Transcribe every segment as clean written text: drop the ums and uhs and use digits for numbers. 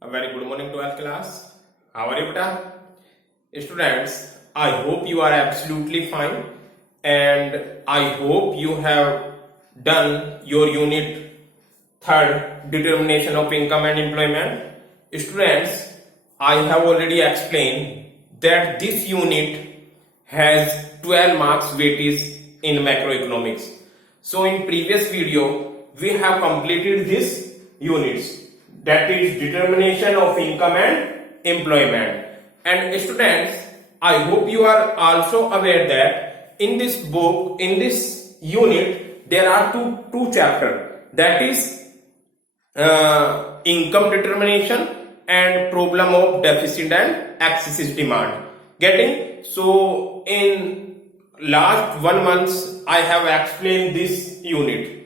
A very good morning, 12th class. How are you, beta? Students, I hope you are absolutely fine and I hope you have done your unit third determination of income and employment. Students, I have already explained that this unit has 12 marks weightage in macroeconomics. So in previous video, we have completed this units, that is determination of income and employment. And students, I hope you are also aware that in this book, in this unit, there are two chapters, that is income determination and problem of deficit and excessive demand. Getting? So in last 1 month I have explained this unit,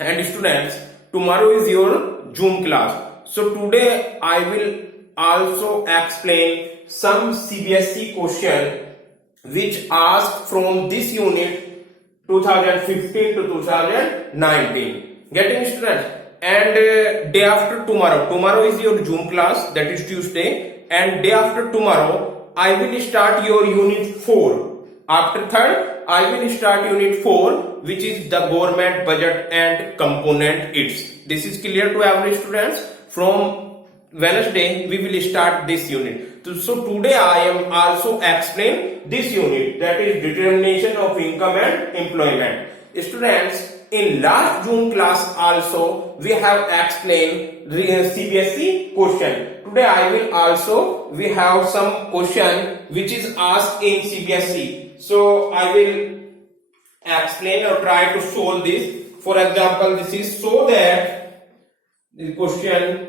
and students, tomorrow is your Zoom class. So today I will also explain some CBSE question which asked from this unit 2015 to 2019. Getting, students? And day after tomorrow is your Zoom class, that is Tuesday, and day after tomorrow I will start your unit 4. After third, I will start unit 4, which is the government budget and component its. This is clear to every students. From Wednesday, we will start this unit. So today I am also explain this unit, that is determination of income and employment. Students, in last June class also we have explained CBSE question. Today I will also we have some question which is asked in CBSE. So I will explain or try to solve this. For example, this is so that the question,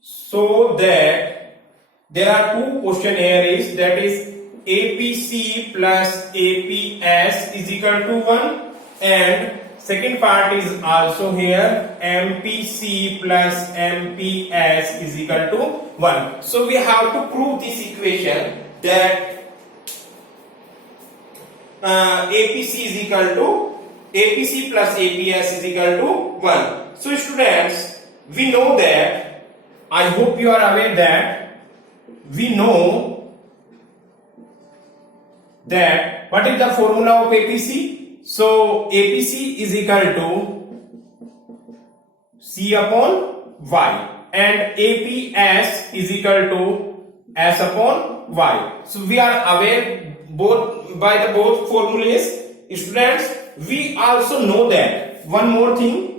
so that there are two question here is, that is APC plus APS is equal to 1, and second part is also here MPC plus MPS is equal to 1. So we have to prove this equation that APC is equal to APC plus APS is equal to 1. So students, we know that, I hope you are aware that we know that what is the formula of APC? So APC is equal to C upon Y and APS is equal to S upon Y. So we are aware both by the both formulas. Students, we also know that one more thing,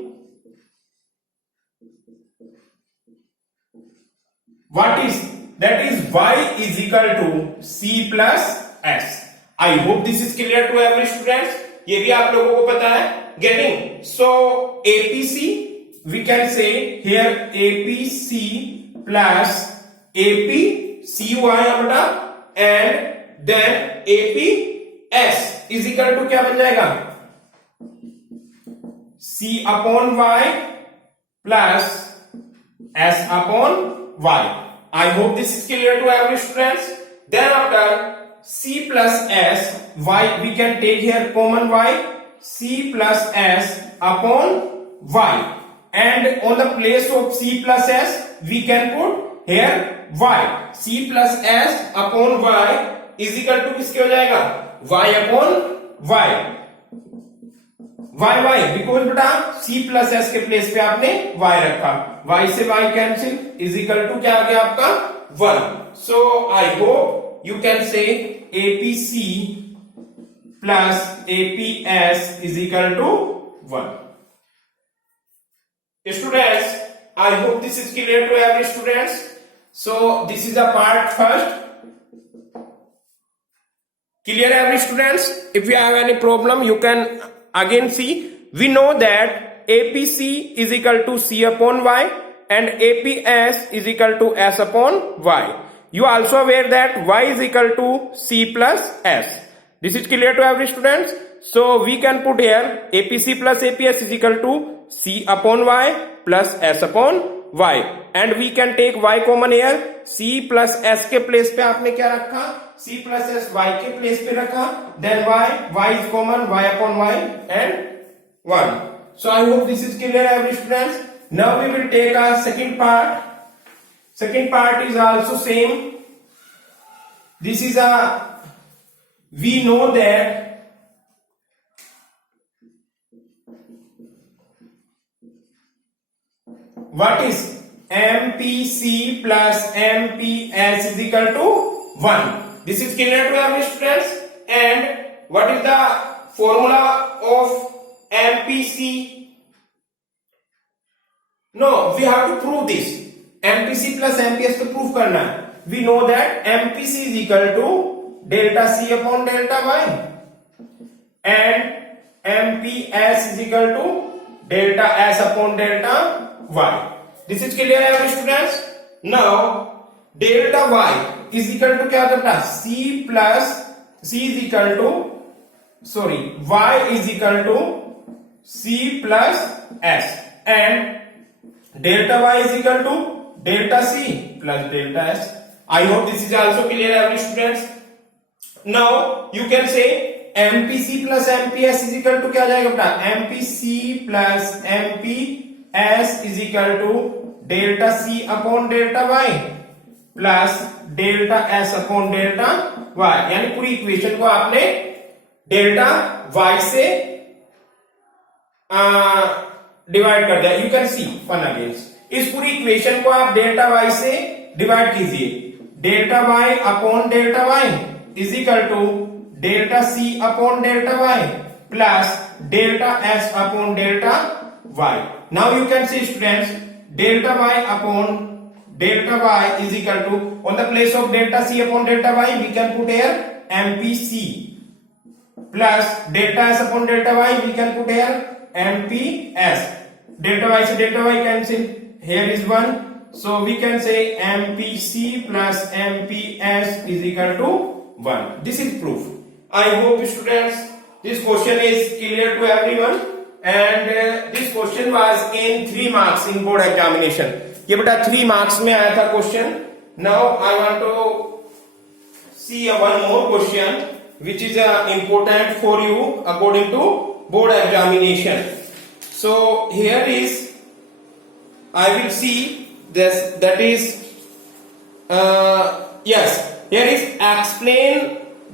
what is that is Y is equal to C plus S. I hope this is clear to every students. ये भी आप लोगों को पता है. Getting? So APC, we can say here APC plus APCY and then APS is equal to क्या बन जाएगा? C upon Y plus S upon Y. I hope this is clear to every students. Then after C plus S, Y we can take here common Y, C plus S upon Y, and on the place of C plus S we can put here Y. C plus S upon Y is equal to किसके हो जाएगा? Y upon Y. Y because बेटा C plus S के place पे आपने Y रखा, Y से Y cancel is equal to क्या आ गया आपका? 1. So I hope you can say APC plus APS is equal to 1. Students, I hope this is clear to every students. So this is the part first. Clear every students? If you have any problem, you can again see. We know that APC is equal to C upon Y and APS is equal to S upon Y. You are also aware that Y is equal to C plus S. This is clear to every students. So we can put here APC plus APS is equal to C upon Y plus S upon Y, and we can take Y common here. C plus S के place पे आपने क्या रखा? C plus S Y के place पे रखा. Then Y is common, Y upon Y and 1. So I hope this is clear every students. Now we will take our second part. Second part is also same. This is we know that what is MPC plus MPS is equal to 1. This is clear to our students. And what is the formula of MPC? No, we have to prove this. MPC plus MPS to prove करना है. We know that MPC is equal to delta C upon delta Y and MPS is equal to delta S upon delta Y. This is clear every students. Now delta Y is equal to क्या करता है? C plus C is equal to Y is equal to C plus S and delta Y is equal to delta C plus delta S. I hope this is also clear every students. Now you can say MPC plus MPS is equal to क्या जाएगा बेटा? MPC plus MPS is equal to delta C upon delta Y plus delta S upon delta Y. यानी पूरी equation को आपने delta Y से divide कर दिया. You can see one against. इस पूरी इक्वेशन को आप डेल्टा Y से डिवाइड कीजिए. Delta Y upon delta Y is equal to delta C upon delta Y plus delta S upon delta Y. Now you can see students, delta Y upon delta Y is equal to, on the place of delta C upon delta Y we can put here MPC plus delta S upon delta Y we can put here MPS. Delta Y से delta Y cancel, here is 1, so we can say MPC plus MPS is equal to 1. This is proof. I hope students this question is clear to everyone and this question was in 3 marks in board examination. ये बेटा 3 marks में आया था question. Now I want to see one more question which is important for you according to board examination. So here is I will see this, that is yes, here is explain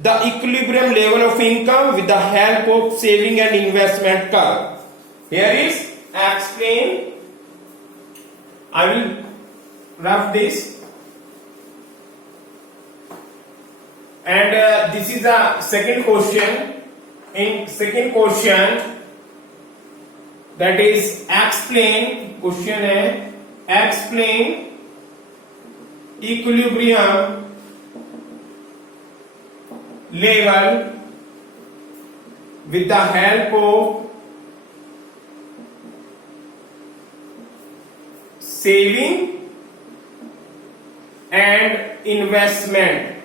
the equilibrium level of income with the help of saving and investment curve. Here is explain. I will rough this and this is the second question. In second question, that is explain, question है explain equilibrium level with the help of saving and investment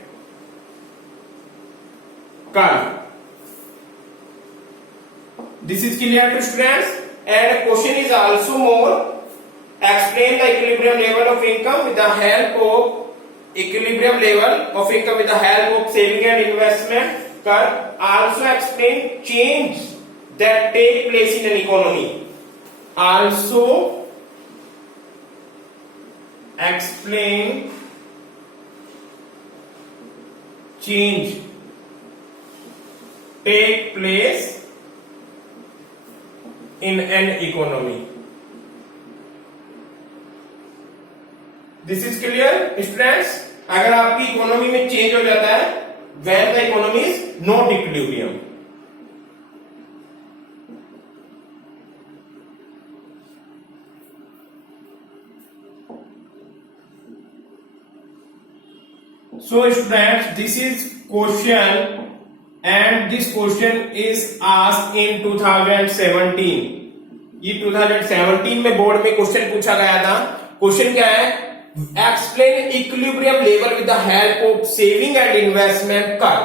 curve. This is clear to students. And question is also more, explain the equilibrium level of income with the help of equilibrium level of income with the help of saving and investment curve. Also explain change that take place in an economy. Also explain change take place in an economy. This is clear students. अगर आपकी economy में change हो जाता है when the economy is not equilibrium. So students, this is question and this question is asked in 2017. ये 2017 में board में question पूछा गया था. क्वेश्चन क्या है? Explain equilibrium level with the help of saving and investment curve.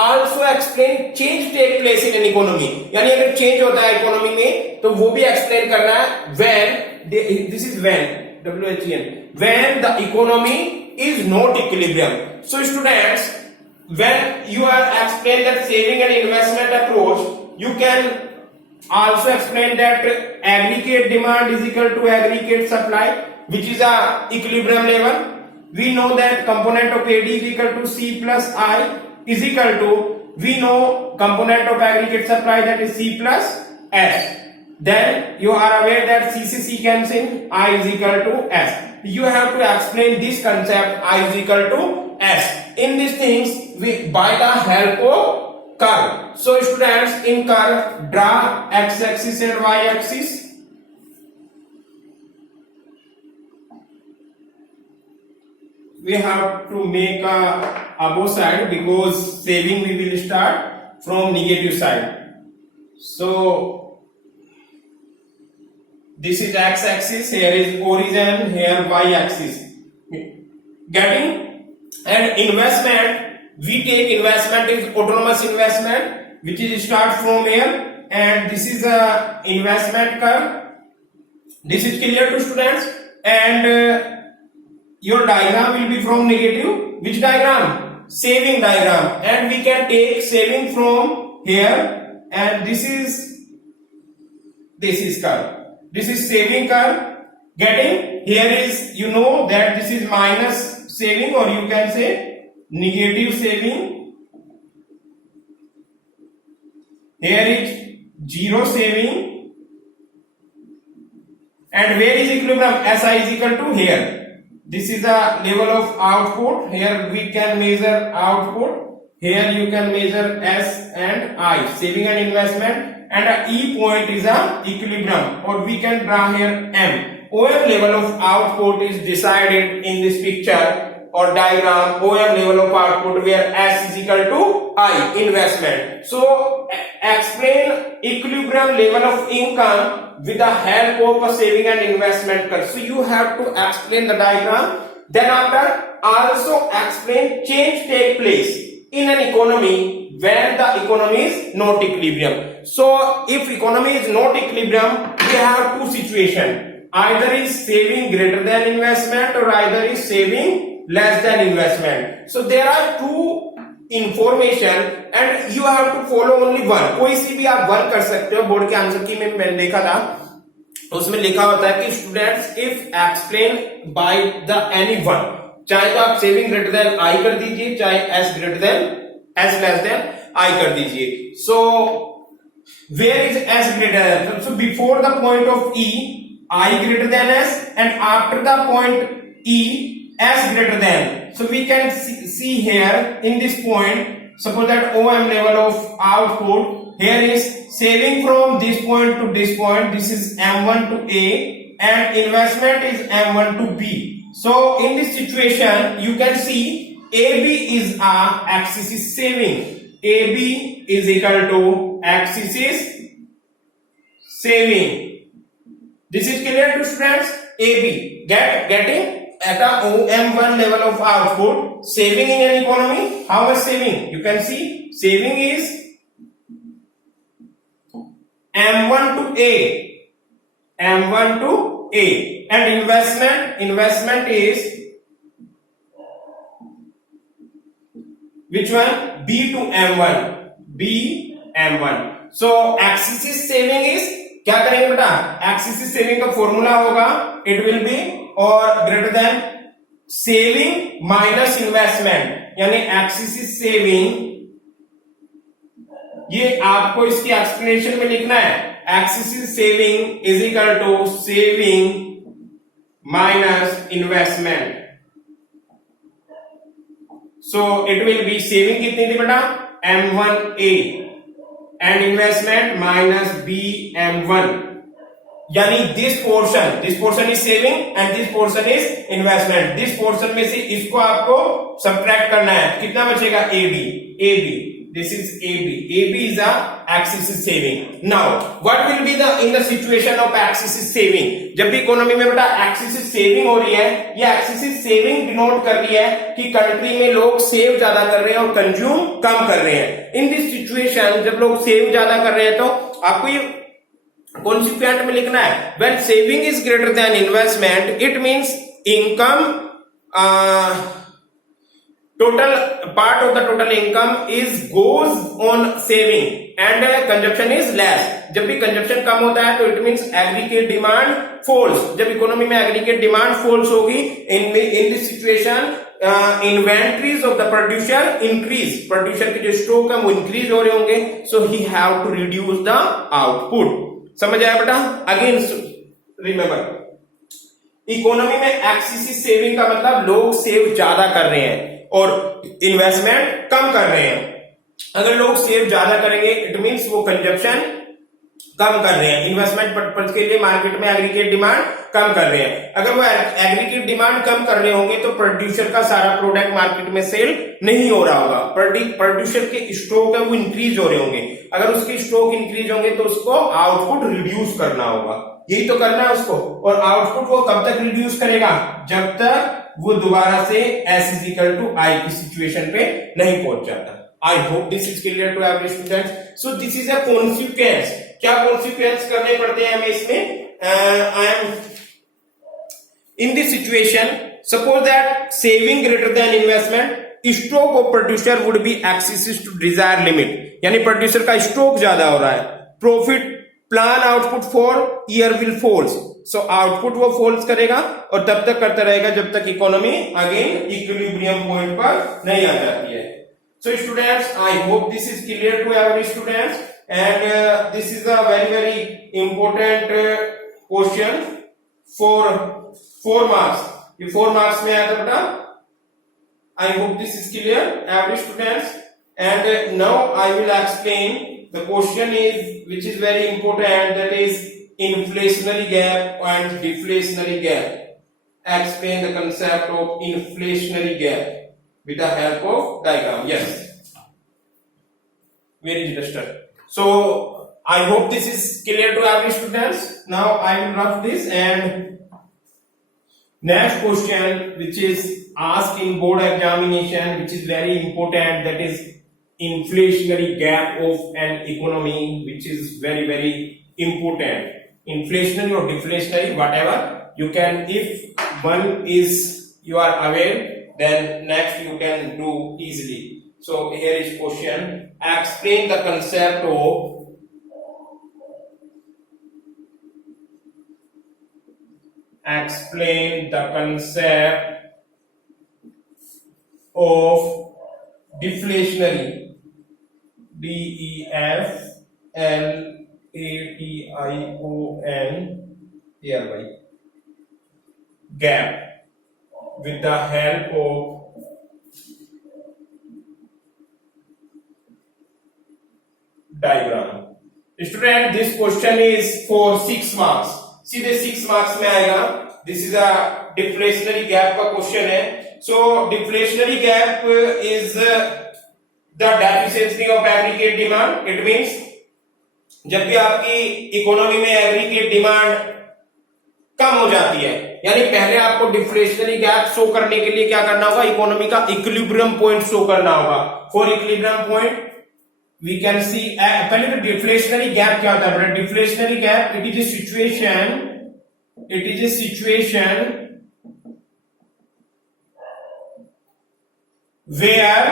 Also explain change take place in an economy. यानी अगर चेंज होता है इकोनॉमी में तो वो भी एक्सप्लेन करना है. When, this is when, WHEN, when the economy is not equilibrium. So students, when you are explain that saving and investment approach, you can also explain that aggregate demand is equal to aggregate supply, which is a equilibrium level. We know that component of AD is equal to C plus I is equal to, we know component of aggregate supply, that is C plus S. Then you are aware that C C C cancel, I is equal to S. You have to explain this concept, I is equal to S. In these things, we by the help of curve. So students, in curve, draw x-axis and y-axis. We have to make a opposite because saving we will start from negative side. So this is x-axis, here is origin, here y-axis. Getting? And investment, we take investment is autonomous investment, which is start from here, and this is a investment curve. This is clear to students, and your diagram will be from negative. Which diagram? Saving diagram, and we can take saving from here, and this is curve. This is saving curve. Getting? Here is, you know that this is minus saving, or you can say negative saving. Here is zero saving. And where is equilibrium? SI is equal to here. This is the level of output. Here we can measure output. Here you can measure S and I, saving and investment. And a E point is a equilibrium, or we can draw here M. OM level of output is decided in this picture or diagram. OM level of output where S is equal to I, investment. So explain equilibrium level of income with the help of a saving and investment curve. So you have to explain the diagram. Then after, also explain change take place in an economy when the economy is not equilibrium. So if economy is not equilibrium, we have two situations. Either is saving greater than investment, or either is saving less than investment. So there are two information and you have to follow only one. कोई सी भी आप one कर सकते हो. Board के answer की में मैंने देखा था, उसमें लिखा होता है कि students if explain by the any one, चाहे तो आप सेविंग ग्रेटर देन आई कर दीजिए, चाहे S greater than S less than I कर दीजिए. So where is S greater than? So before the point of E I greater than S, and after the point E, S greater than. So we can see here in this point, suppose that OM level of output, here is saving from this point to this point, this is M1 to A, and investment is M1 to B. So in this situation, you can see AB is a axis is saving. AB is equal to axis is saving. This is clear to students? AB getting at a OM1 level of output, saving in an economy. How much saving? You can see saving is M1 to A, M1 to A, and investment is which one? B to M1, B M1. So axis is saving is क्या करेंगे बेटा? Excess saving का formula होगा, it will be और greater than saving minus investment, यानी excess saving. ये आपको इसकी एक्सप्लेनेशन में लिखना है. Excess saving is equal to saving minus investment. So it will be saving कितनी थी बेटा? M1A and investment minus BM1, यानी this portion is saving and this portion is investment. this portion में से इसको आपको subtract करना है. कितना बचेगा? AB. This is AB is the axis is saving. Now what will be the in the situation of axis is saving? जब भी इकोनॉमी में बेटा axis is saving हो रही है, ये axis is saving डिनोट कर रही है कि कंट्री में लोग सेव ज्यादा कर रहे हैं और कंज्यूम कम कर रहे हैं. इन दिस सिचुएशन जब लोग सेव ज्यादा कर रहे हैं तो आपको ये कॉन्सिक्वेंट में लिखना है. When saving is greater than investment, it means income total part of the total income is goes on saving. And consumption is less. जब भी कंजप्शन कम होता है तो it means aggregate demand falls. जब इकोनॉमी में एग्रीगेट डिमांड फॉल्स होगी, in this situation inventories of the producer increase. Producer के जो स्टॉक है वो इंक्रीज हो रहे होंगे, so he have to reduce the output. समझ आया बेटा? अगेन रिमेंबर, इकोनॉमी में एक्सेसिव सेविंग का मतलब लोग सेव ज्यादा कर रहे हैं और इन्वेस्टमेंट कम कर रहे हैं। अगर लोग सेव ज्यादा करेंगे इट मींस वो कंजप्शन कम कर रहे हैं, इन्वेस्टमेंट पर्पज के लिए मार्केट में एग्रीगेट डिमांड कम कर रहे हैं। अगर वो एग्रीगेट डिमांड कम कर रहे होंगे तो प्रोड्यूसर का सारा प्रोडक्ट मार्केट में सेल नहीं हो रहा होगा। प्रोड्यूसर के स्टॉक है वो इंक्रीज हो रहे होंगे। अगर उसके स्टॉक इंक्रीज होंगे तो उसको आउटपुट रिड्यूस करना होगा, यही तो करना है उसको। और आउटपुट वो कब तक रिड्यूस करेगा? जब तक वो दोबारा से S = I की सिचुएशन पे नहीं पहुंच जाता। I hope this is clear to every student. So this is a consequence. क्या consequence करने पड़ते हैं हमें इसमें? I am in this situation. Suppose that saving greater than investment, stock of producer would be excess to desired limit. यानी producer का stock ज्यादा हो रहा है। Profit plan output for year will falls. So output वो falls करेगा और तब तक करता रहेगा जब तक इकोनॉमी अगेन इक्विलिब्रियम पॉइंट पर नहीं आ जाती है। So students, I hope this is clear to every students, and this is a very important question for 4 marks. ये 4 marks में आया था बेटा। I hope this is clear every students, and now I will explain the question is which is very important, that is inflationary gap and deflationary gap. Explain the concept of inflationary gap with the help of diagram. Yes, very interesting. So I hope this is clear to every students. Now I will rough this, and next question which is asked in board examination, which is very important, that is inflationary gap of an economy, which is very important. Inflationary or deflationary, whatever you can, if one is you are aware, then next you can do easily. So here is question. Explain the concept of deflationary, DEFLATION gap with the help of diagram. Student, this question is for 6 marks. सीधे 6 marks में आएगा। This is a deflationary gap का question है। So deflationary gap is the deficiency of aggregate demand. It means जब भी आपकी economy में aggregate demand कम हो जाती है, यानी पहले आपको डिफ्लेशनरी गैप शो करने के लिए क्या करना होगा? इकोनॉमी का इक्विलिब्रियम पॉइंट शो करना होगा। For equilibrium point we can see, पहले तो डिफ्लेशनरी गैप क्या होता है? Deflationary gap it is a situation where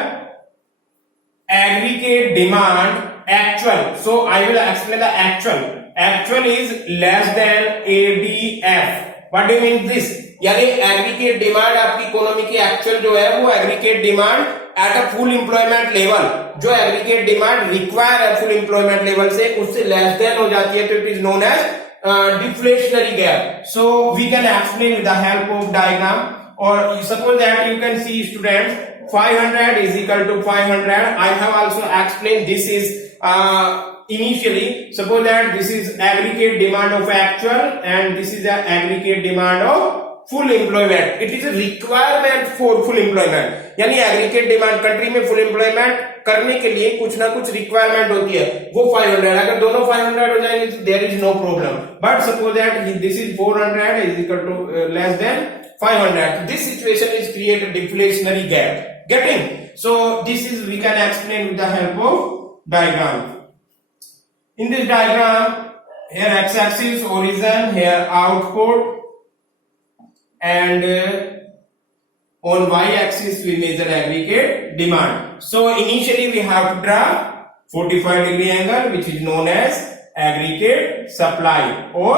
aggregate demand actual, so I will explain the actual is less than ADF. What do you mean this? यानी aggregate demand आपकी economy की actual जो है वो aggregate demand at a full employment level, जो aggregate demand require है full employment level से, उससे लेस देन हो जाती है, तो it is known as deflationary gap. So we can explain with the help of diagram, or suppose that you can see students 500 is equal to 500. I have also explained this is initially, suppose that this is aggregate demand of actual and this is the aggregate demand of full employment. It is a requirement for full employment. यानी aggregate demand country में full employment करने के लिए कुछ ना कुछ requirement होती है, वो 500. अगर दोनों 500 हो जाएंगे तो there is no problem. But suppose that this is 400 is equal to less than 500. This situation is create a deflationary gap. Getting? So this is we can explain with the help of diagram. In this diagram, here x-axis origin, here output, and on y-axis we measure aggregate demand. So initially we have to draw 45 degree angle, which is known as aggregate supply or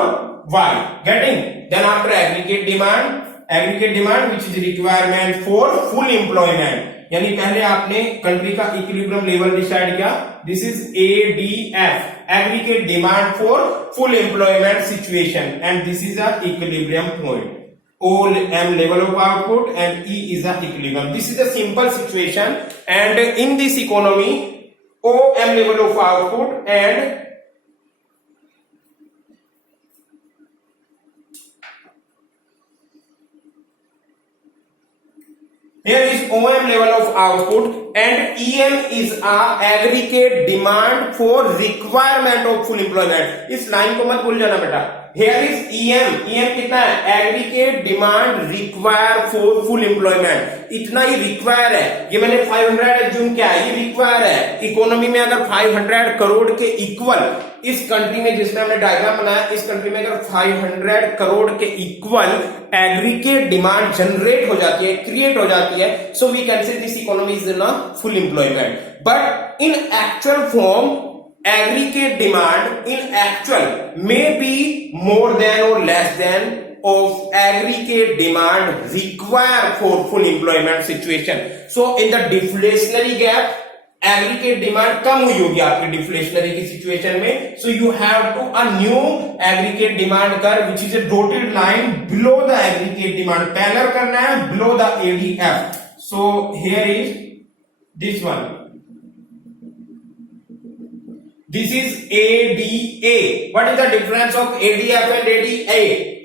Y. Getting? Then after aggregate demand which is requirement for full employment. यानी पहले आपने country का equilibrium level decide किया. This is ADF, aggregate demand for full employment situation, and this is a equilibrium point. O M level of output and E is a equilibrium. This is a simple situation, and in this economy, O M level of output and here is OM level of output and EM is a aggregate demand for requirement of full employment. इस line को मत भूल जाना बेटा. Here is EM कितना है? Aggregate demand require for full employment. इतना ही require है. ये मैंने 500 एज्यूम किया है, ये require है. इकोनॉमी में अगर 500 करोड़ के इक्वल इस कंट्री में, जिसमें हमने डायग्राम बनाया, इस कंट्री में अगर 500 करोड़ के इक्वल एग्रीगेट डिमांड जनरेट हो जाती है, क्रिएट हो जाती है, so we can say this economy is in full employment. But in actual form aggregate demand in actual may be more than or less than of aggregate demand required for full employment situation. So in the deflationary gap, aggregate demand कम हुई होगी आपकी deflationary की situation में. So you have to a new aggregate demand curve which is a dotted line below the aggregate demand. Parallel करना है below the ADF. So here is this one. This is ADA. What is the difference of ADF and ADA?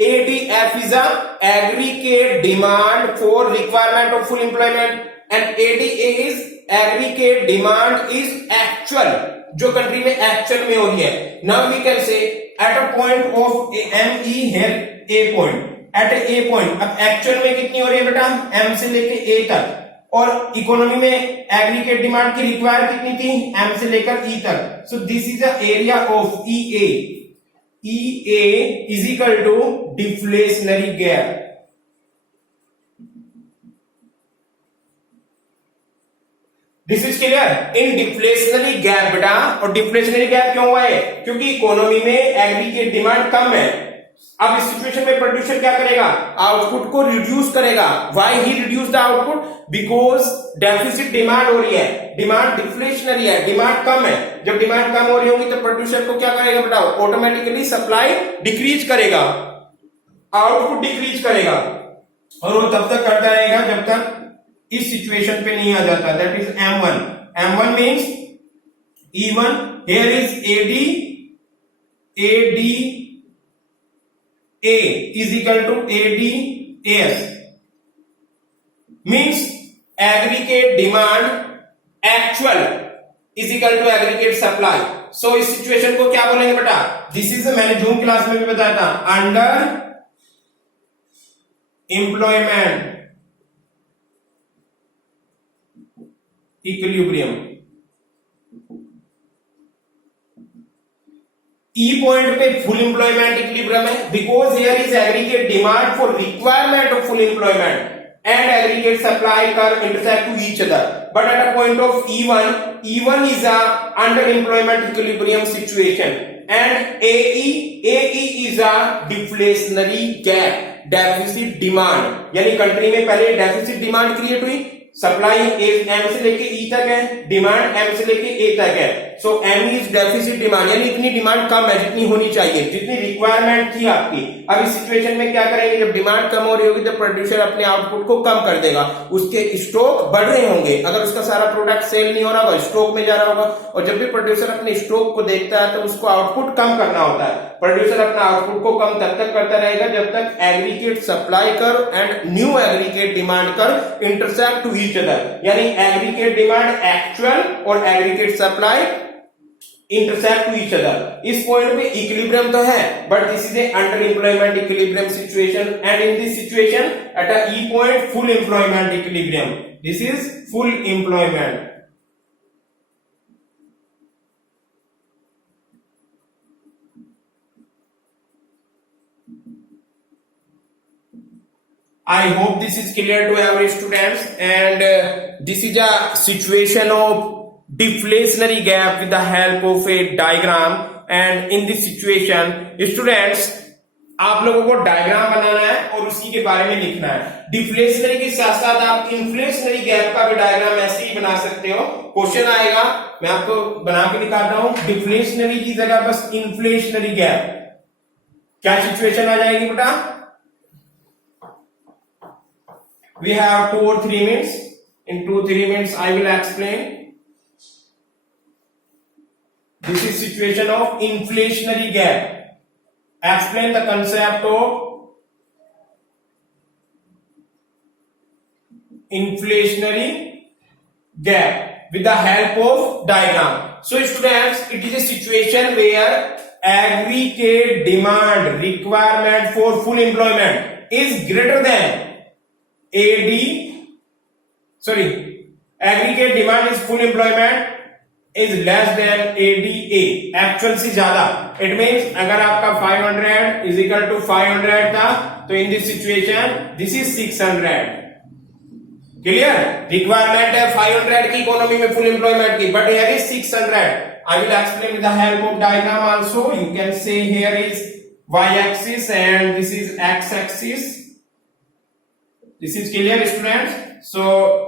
ADF is a aggregate demand for requirement of full employment, and ADA is aggregate demand is actual, जो country में actual में हो रही है. Now we can say at a point of ME here A point, at a point. अब actual में कितनी हो रही है बेटा? M से लेके A तक. और इकोनॉमी में एग्रीगेट डिमांड की रिक्वायर कितनी थी? M से लेकर E तक. So this is the area of EA. EA is equal to deflationary gap. This is clear. In deflationary gap बेटा, और डिफ्लेशनरी गैप क्यों हुआ है? क्योंकि इकोनॉमी में एग्रीगेट डिमांड कम है. अब इस सिचुएशन में प्रोड्यूसर क्या करेगा? आउटपुट को रिड्यूस करेगा. Why he reduce the output? Because deficit demand हो रही है, डिमांड डिफ्लेशनरी है, डिमांड कम है. जब डिमांड कम हो रही होगी तो प्रोड्यूसर को क्या करेगा बेटा? ऑटोमेटिकली सप्लाई डिक्रीज करेगा, आउटपुट डिक्रीज करेगा, और वो तब तक करता रहेगा जब तक इस सिचुएशन पे नहीं आ जाता. That is M1. M1 means E1. Here is AD A is equal to ADAS. Means aggregate demand actual is equal to aggregate supply. So इस सिचुएशन को क्या बोलेंगे बेटा? दिस इज, मैंने जून क्लास में भी बताया था, under employment equilibrium. E point पे फुल एम्प्लॉयमेंट इक्विलिब्रियम है, because here is aggregate demand for requirement of full employment and aggregate supply curve intersect to each other. But at a point of E1 is a underemployment equilibrium situation, and AE is a deflationary gap, deficit demand. यानी country में पहले deficit demand create हुई, supply M से लेके E तक है, demand M से लेके A तक है. सो M इज डेफिसिट डिमांड, यानी इतनी डिमांड कम है जितनी होनी चाहिए, जितनी रिक्वायरमेंट थी आपकी. अब इस सिचुएशन में क्या करेंगे? जब डिमांड कम हो रही होगी तो प्रोड्यूसर अपने आउटपुट को कम कर देगा. उसके स्टॉक बढ़ रहे होंगे, अगर उसका सारा प्रोडक्ट सेल नहीं हो रहा होगा, स्टॉक में जा रहा होगा, और जब भी प्रोड्यूसर अपने स्टॉक को देखता है तो उसको आउटपुट कम करना होता है. प्रोड्यूसर अपना आउटपुट को कम तब तक करता रहेगा जब तक aggregate supply curve and new aggregate demand curve intersect to each other. यानी एग्रीगेट डिमांड एक्चुअल और aggregate supply intersect to each other. इस पॉइंट पे इक्विलिब्रियम तो है, but this is a under employment equilibrium situation, and in this situation at a E point full employment equilibrium. This is full employment. I hope this is clear to every students, and this is a situation of deflationary gap with the help of a diagram. And in this situation, students, आप लोगों को diagram बनाना है और उसी के बारे में लिखना है। डिफ्लेशनरी के साथ साथ आप इन्फ्लेशनरी गैप का भी डायग्राम ऐसे ही बना सकते हो। क्वेश्चन आएगा, मैं आपको बना के दिखाता हूं। डिफ्लेशनरी की जगह बस इन्फ्लेशनरी गैप, क्या सिचुएशन आ जाएगी बेटा? We have 2 or 3 minutes. In 2-3 minutes, I will explain. This is situation of inflationary gap. Explain the concept of inflationary gap with the help of diagram. So students, it is a situation where aggregate demand requirement for full employment is greater than aggregate demand is full employment is less than ADA, actual से ज्यादा। It means अगर आपका 500 is equal to 500 था, तो इन this situation this is 600। Clear? Requirement है 500 की economy में full employment की, but here is 600। I will explain with the help of diagram also. You can say here is y axis and this is x axis. This is clear, students? So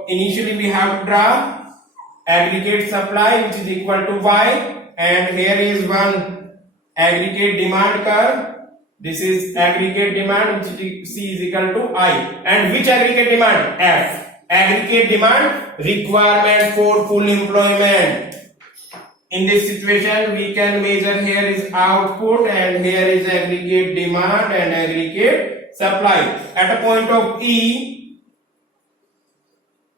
initially we have to draw aggregate supply which is equal to y, and here is one aggregate demand curve. This is aggregate demand which is C is equal to I, and which aggregate demand? F. Aggregate demand requirement for full employment. In this situation we can measure, here is output and here is aggregate demand and aggregate supply at a point of E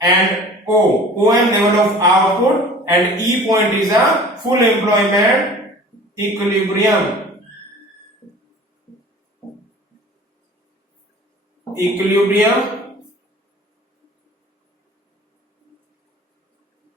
and OM level of output, and E point is a full employment equilibrium.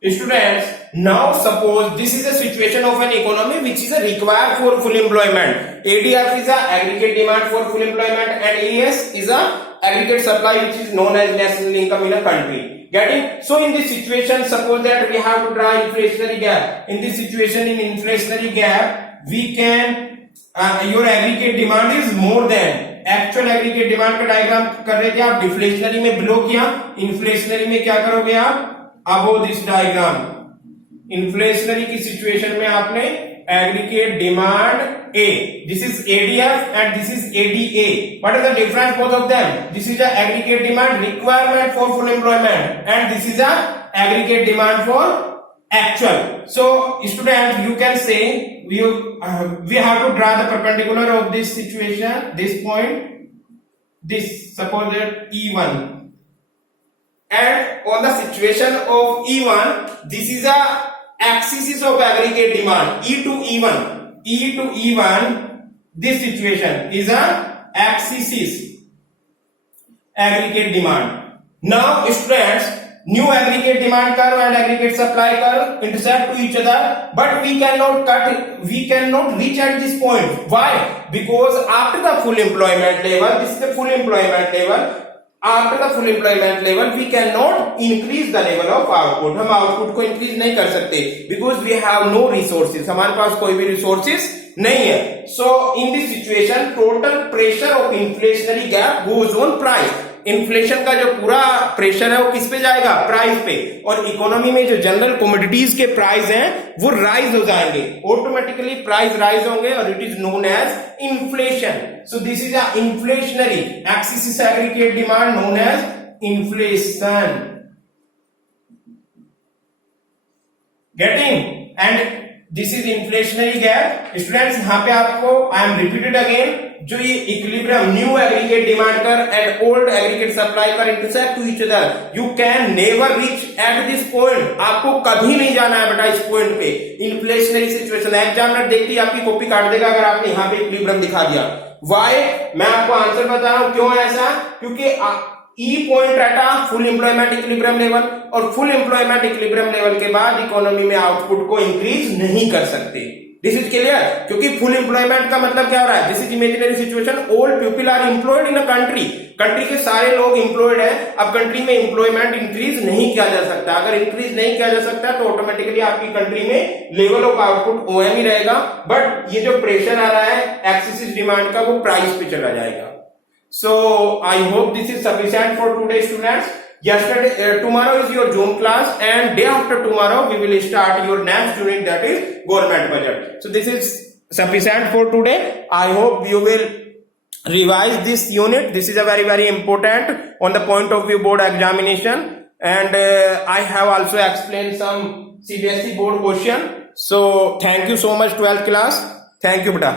Students, now suppose this is a situation of an economy which is a required for full employment. ADF is a aggregate demand for full employment, and AS is a aggregate supply which is known as national income in a country. Getting? So in this situation, suppose that we have to draw inflationary gap. In this situation, in inflationary gap, we can your aggregate demand is more than actual aggregate demand का diagram कर रहे थे आप, deflationary में below किया, inflationary में क्या करोगे आप? अबो दिस डायग्राम। इन्फ्लेशनरी की सिचुएशन में आपने aggregate demand A, this is ADF and this is ADA. What is the difference both of them? This is a aggregate demand requirement for full employment and this is a aggregate demand for actual. So students, you can say we have to draw the perpendicular of this situation, this point, this, suppose that E1, and on the situation of E1, this is a axis of aggregate demand, E to E1, this situation is a axis aggregate demand. Now students, new aggregate demand curve and aggregate supply curve intersect to each other, but we cannot reach at this point. Why? Because after the full employment level, this is the full employment level, after the full employment level we cannot increase the level of output. हम output को increase नहीं कर सकते because we have no resources, हमारे पास कोई भी resources नहीं है. So in this situation total pressure of inflationary gap goes on price. Inflation का जो पूरा प्रेशर है वो किस पे जाएगा? प्राइस पे. और इकोनॉमी में जो जनरल कमोडिटीज के प्राइस हैं वो राइज हो जाएंगे, ऑटोमेटिकली प्राइस राइज होंगे और it is known as inflation. So this is a inflationary excess aggregate demand known as inflation. Getting? And this is inflationary gap. Students यहां पे आपको आई एम रिपीटेड अगेन, जो ये equilibrium new aggregate demand curve and old aggregate supply curve intersect to each other, you can never reach at this point. आपको कभी नहीं जाना है बेटा इस पॉइंट पे. इन्फ्लेशनरी सिचुएशन एग्जामिनर देखते ही आपकी कॉपी काट देगा अगर आपने यहाँ पे इक्विलिब्रियम दिखा दिया. वाई? मैं आपको आंसर बता रहा हूं क्यों ऐसा. क्योंकि ई पॉइंट रहता फुल एम्प्लॉयमेंट इक्विलिब्रियम लेवल, और फुल एम्प्लॉयमेंट इक्विलिब्रियम लेवल के बाद इकोनॉमी में आउटपुट को इंक्रीज नहीं कर सकते. दिस इज क्लियर, क्योंकि फुल एम्प्लॉयमेंट का मतलब क्या हो रहा है, this is imaginary situation, all people are employed in a country, country के सारे लोग एम्प्लॉयड हैं। अब कंट्री में एम्प्लॉयमेंट इंक्रीज नहीं किया जा सकता, अगर इंक्रीज नहीं किया जा सकता तो ऑटोमेटिकली आपकी कंट्री में लेवल ऑफ आउटपुट ओएम ही रहेगा, बट ये जो प्रेशर आ रहा है एक्सेसिव डिमांड का वो प्राइस पे चला जाएगा। So I hope this is sufficient for today students. Yesterday, tomorrow is your June class, and day after tomorrow we will start your next unit, that is government budget. So this is sufficient for today. I hope you will revise this unit. This is a very important on the point of view board examination, and I have also explained some CBSE board question. So thank you so much 12th class. Thank you beta.